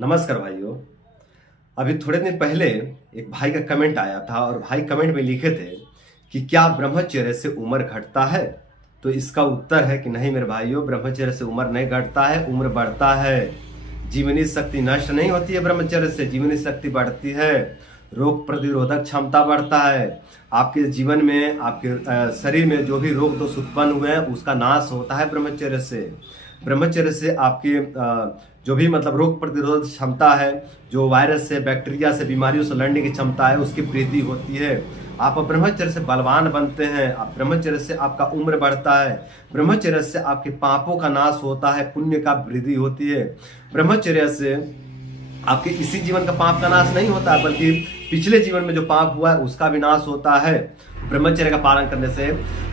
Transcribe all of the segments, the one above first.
नमस्कार भाइयों। अभी थोड़े दिन पहले एक भाई का कमेंट आया था और भाई कमेंट में लिखे थे कि क्या ब्रह्मचर्य से उम्र घटता है। तो इसका उत्तर है कि नहीं मेरे भाइयों, ब्रह्मचर्य से उम्र नहीं घटता है, उम्र बढ़ता है। जीवनी शक्ति नष्ट नहीं होती है, ब्रह्मचर्य से जीवनी शक्ति बढ़ती है, रोग प्रतिरोधक क्षमता बढ़ता है। आपके जीवन में, आपके शरीर में जो भी रोग दोष उत्पन्न हुए हैं उसका नाश होता है ब्रह्मचर्य से। ब्रह्मचर्य से आपकी जो भी मतलब रोग प्रतिरोधक क्षमता है, जो वायरस से, बैक्टीरिया से, बीमारियों से लड़ने की क्षमता है, उसकी वृद्धि होती है। आप ब्रह्मचर्य से बलवान बनते हैं। आप ब्रह्मचर्य से आपका उम्र बढ़ता है। ब्रह्मचर्य से आपके पापों का नाश होता है, पुण्य का वृद्धि होती है। ब्रह्मचर्य से आपके इसी जीवन का पाप का नाश नहीं होता है, बल्कि पिछले जीवन में जो पाप हुआ है उसका भी नाश होता है। ब्रह्मचर्य का पालन करने से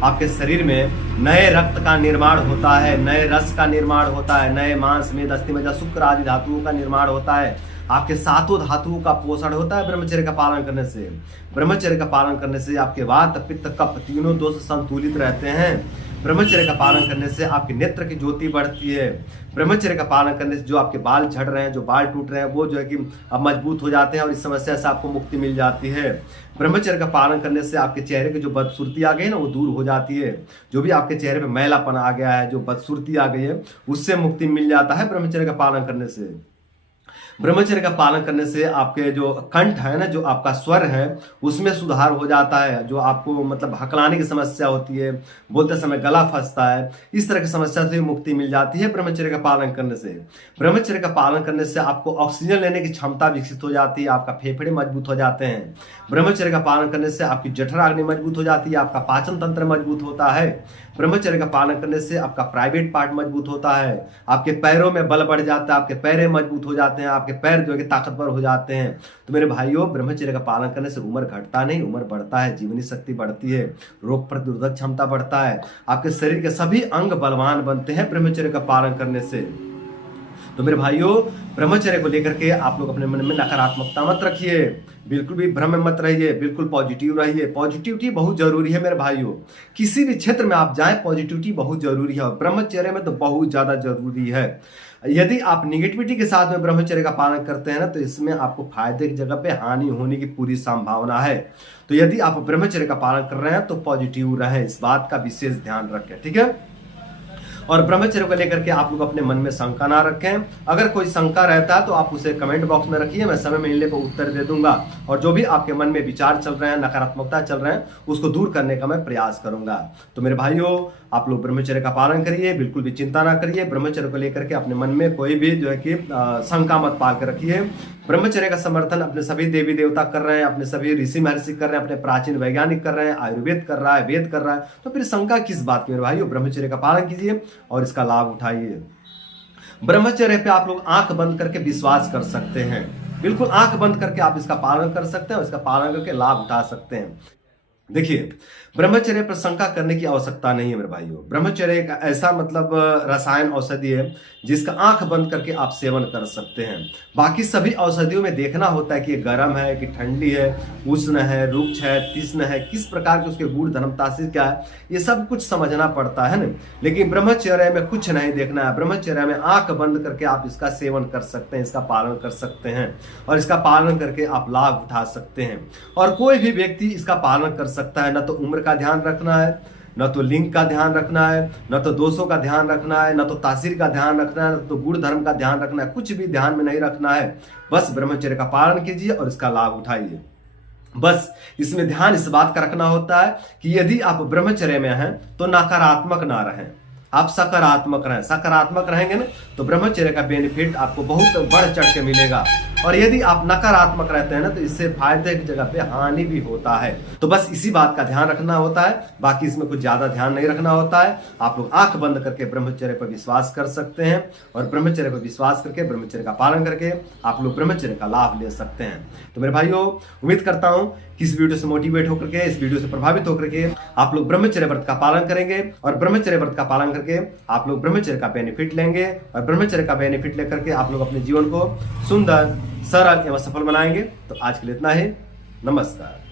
आपके शरीर में नए रक्त का निर्माण होता है, नए रस का निर्माण होता है, नए मांस, मेद, अस्थि, मज्जा, शुक्र आदि धातुओं का निर्माण होता है। आपके सातों धातुओं का पोषण होता है ब्रह्मचर्य का पालन करने से। ब्रह्मचर्य का पालन करने से आपके वात, पित्त, कफ तीनों दोष संतुलित रहते हैं। ब्रह्मचर्य का पालन करने से आपके नेत्र की ज्योति बढ़ती है। ब्रह्मचर्य का पालन करने से जो आपके बाल झड़ रहे हैं, जो बाल टूट रहे हैं, वो जो है कि अब मजबूत हो जाते हैं और इस समस्या से आपको मुक्ति मिल जाती है। ब्रह्मचर्य का पालन करने से आपके चेहरे की जो बदसूरती आ गई है ना, वो दूर हो जाती है। जो भी आपके चेहरे पे मैलापन आ गया है, जो बदसूरती आ गई है, उससे मुक्ति मिल जाता है ब्रह्मचर्य का पालन करने से। ब्रह्मचर्य का पालन करने से आपके जो कंठ है ना, जो आपका स्वर है, उसमें सुधार हो जाता है। जो आपको मतलब हकलाने की समस्या होती है, बोलते समय गला फंसता है, इस तरह की समस्या से मुक्ति मिल जाती है ब्रह्मचर्य का पालन करने से। ब्रह्मचर्य का पालन करने से आपको ऑक्सीजन लेने की क्षमता विकसित हो जाती है, आपका फेफड़े मजबूत हो जाते हैं। ब्रह्मचर्य का पालन करने से आपकी जठराग्नि मजबूत हो जाती है, आपका पाचन तंत्र मजबूत होता है। ब्रह्मचर्य का पालन करने से आपका प्राइवेट पार्ट मजबूत होता है, आपके पैरों में बल बढ़ जाता है, आपके पैरें मजबूत हो जाते हैं, आपके पैर जो है ताकतवर हो जाते हैं। तो मेरे भाइयों, ब्रह्मचर्य का पालन करने से उम्र घटता नहीं, उम्र बढ़ता है, जीवनी शक्ति बढ़ती है, रोग प्रतिरोधक क्षमता बढ़ता है, आपके शरीर के सभी अंग बलवान बनते हैं ब्रह्मचर्य का पालन करने से। तो मेरे भाइयों, ब्रह्मचर्य को लेकर के आप लोग अपने मन में नकारात्मकता मत रखिए, बिल्कुल भी भ्रम में मत रहिए, बिल्कुल पॉजिटिव रहिए। पॉजिटिविटी बहुत जरूरी है मेरे भाइयों। किसी भी क्षेत्र में आप जाएं, पॉजिटिविटी बहुत जरूरी है और ब्रह्मचर्य में तो बहुत ज्यादा जरूरी है। यदि आप निगेटिविटी के साथ में ब्रह्मचर्य का पालन करते हैं ना, तो इसमें आपको फायदे की जगह पे हानि होने की पूरी संभावना है। तो यदि आप ब्रह्मचर्य का पालन कर रहे हैं तो पॉजिटिव रहें, इस बात का विशेष ध्यान रखें, ठीक है। और ब्रह्मचर्य को लेकर के आप लोग अपने मन में शंका ना रखें। अगर कोई शंका रहता है तो आप उसे कमेंट बॉक्स में रखिए, मैं समय मिलने पर उत्तर दे दूंगा। और जो भी आपके मन में विचार चल रहे हैं, नकारात्मकता चल रहे हैं, उसको दूर करने का मैं प्रयास करूंगा। तो मेरे भाइयों, आप लोग ब्रह्मचर्य का पालन करिए, बिल्कुल भी चिंता ना करिए। ब्रह्मचर्य को लेकर के अपने मन में कोई भी जो है कि शंका मत पाल कर रखिए। ब्रह्मचर्य का समर्थन अपने सभी देवी देवता कर रहे हैं, अपने सभी ऋषि महर्षि कर रहे हैं, अपने प्राचीन वैज्ञानिक कर रहे हैं, आयुर्वेद कर रहा है, वेद कर रहा है। तो फिर शंका किस बात की मेरे भाइयों। ब्रह्मचर्य का पालन कीजिए और इसका लाभ उठाइए। ब्रह्मचर्य पे आप लोग आंख बंद करके विश्वास कर सकते हैं, बिल्कुल आंख बंद करके आप इसका पालन कर सकते हैं और इसका पालन करके लाभ उठा सकते हैं। देखिए, ब्रह्मचर्य पर शंका करने की आवश्यकता नहीं है मेरे भाइयों। ब्रह्मचर्य एक ऐसा मतलब रसायन औषधि है जिसका आंख बंद करके आप सेवन कर सकते हैं। बाकी सभी औषधियों में देखना होता है कि ये गर्म है कि ठंडी है, उष्ण है, रुक्ष है, तीक्ष्ण है, किस प्रकार के उसके गुण धर्म तासीर क्या है, ये सब कुछ समझना पड़ता है ना। लेकिन ब्रह्मचर्य में कुछ नहीं देखना है। ब्रह्मचर्य में आंख बंद करके आप इसका सेवन कर सकते हैं, इसका पालन कर सकते हैं और इसका पालन करके आप लाभ उठा सकते हैं। और कोई भी व्यक्ति इसका पालन कर सकता है। न तो उम्र का ध्यान रखना है, न तो लिंग का ध्यान रखना है, न तो दोषों का ध्यान रखना है, न तो तासीर का ध्यान रखना है, न तो गुण धर्म का ध्यान रखना है। कुछ भी ध्यान में नहीं रखना है। बस ब्रह्मचर्य का पालन कीजिए और इसका लाभ उठाइए। बस इसमें ध्यान इस बात का रखना होता है कि यदि आप ब्रह्मचर्य में हैं तो नकारात्मक ना रहें, आप सकारात्मक रहें। सकारात्मक रहेंगे ना तो ब्रह्मचर्य का बेनिफिट आपको बहुत बढ़ चढ़ के मिलेगा। और यदि आप नकारात्मक रहते हैं ना तो इससे फायदे की जगह पे हानि भी होता है। तो बस इसी बात का ध्यान रखना होता है, बाकी इसमें कुछ ज्यादा ध्यान नहीं रखना होता है। आप लोग आंख बंद करके ब्रह्मचर्य पर विश्वास कर सकते हैं और ब्रह्मचर्य पर विश्वास करके, ब्रह्मचर्य का पालन करके आप लोग ब्रह्मचर्य का लाभ ले सकते हैं। तो मेरे भाइयों, उम्मीद करता हूं कि इस वीडियो से मोटिवेट होकर के, इस वीडियो से प्रभावित होकर के आप लोग ब्रह्मचर्य व्रत का पालन करेंगे और ब्रह्मचर्य व्रत का पालन करके आप लोग ब्रह्मचर्य का बेनिफिट लेंगे और ब्रह्मचर्य का बेनिफिट लेकर के आप लोग अपने जीवन को सुंदर, सरल एवं सफल बनाएंगे। तो आज के लिए इतना ही। नमस्कार।